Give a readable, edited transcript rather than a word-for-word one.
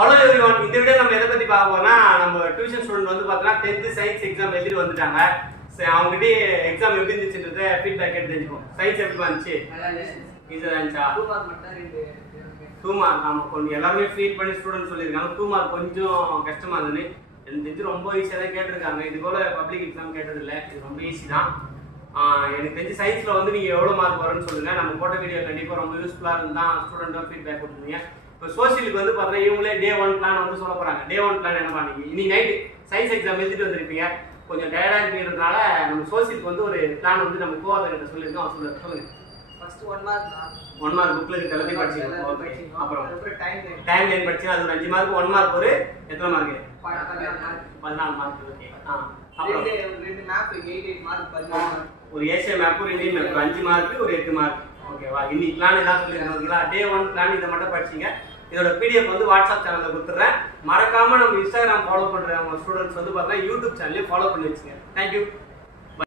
Hello everyone, இந்த video நம்ம எதை பத்தி பார்க்க போறோம்னா, நம்ம டியூஷன் ஸ்டூடெண்ட் வந்து பார்த்தா 10th சயின்ஸ் எக்ஸாம் எழுதிட்டு வந்துட்டாங்க. அவங்க கிட்ட எக்ஸாம் எப்படி இருந்துச்சுன்றத ஃபீட்பேக் எடுத்து தெரிஞ்சுப்போம். சயின்ஸ் எப்படி வந்துச்சு? ஈஸியா இருந்துச்சா? 2 மார்க் மட்டும் தான் 2 மார்க். ஆமா, கொஞ்சம் எல்லாருமே ஃபீல் பண்ணி ஸ்டூடெண்ட் சொல்லியிருக்காங்க 2 மார்க் கொஞ்சம் கஷ்டமா இருந்தது. எனக்கு தெரிஞ்சு ரொம்ப ஈஸியாக தான் கேட்டிருக்காங்க. இது போல பப்ளிக் எக்ஸாம் கேட்டது இல்லை, இது ரொம்ப ஈஸி தான். எனக்கு தெரிஞ்சு சயின்ஸ்ல வந்து நீங்க எவ்வளவு மார்க் வரும்னு சொல்லுங்க. நம்ம போட்ட வீடியோ கண்டிப்பா ரொம்ப யூஸ்ஃபுல்லா இருந்தா ஸ்டூடெண்ட்டும் ஃபீட்பேக் கொடுத்துருங்க. இப்போ சோசியலுக்கு வந்து பார்த்தீங்கன்னா இவங்களே டே 1 பிளான் வந்து சொல்ல போறாங்க. டே 1 பிளான் என்ன பண்ணீங்க? இன்னைக்கு நைட் சயின்ஸ் எக்ஸாம் எழுதிட்டு வந்திருப்பீங்க, கொஞ்சம் டயர்டா இருக்கிறதுனால நம்ம சோசியலுக்கு வந்து ஒரு பிளான் வந்து நம்ம கோவாதர்கிட்ட சொல்லியிருக்கோம். அவர் சொல்லுங்க. ஃபர்ஸ்ட் 1 மார்க் தான். 1 மார்க் புக்ல இருக்க எல்லாத்தையும் படிச்சீங்க. ஓகே. அப்புறம் டைம் லைன் படிச்சீங்க. அது ஒரு 5 மார்க். 1 மார்க் ஒரு எத்தனை மார்க்? 14 மார்க். ஓகே. அப்புறம் 2 மேப் 8 மார்க் 14 மார்க். ஒரு ஏசியா மேப், ஒரு இந்தியன் மேப் 5 மார்க், ஒரு 8 மார்க். ஓகேவா? இன்னைக்கு பிளான் ஏதாவது சொல்லிருக்கீங்களா? டே 1 பிளான் இதை மட்டும் படிச்சீங்க. இதோட பிடிஎஃப் வந்து வாட்ஸ்அப் சேனல்ல கொடுத்துறேன். மறக்காம நம்ம இன்ஸ்டாகிராம் ஃபாலோ பண்ற நம்ம ஸ்டூடெண்ட்ஸ் வந்து பார்த்தா யூடியூப் சேனலையும் ஃபாலோ பண்ணி வச்சுங்க. தேங்க்யூ.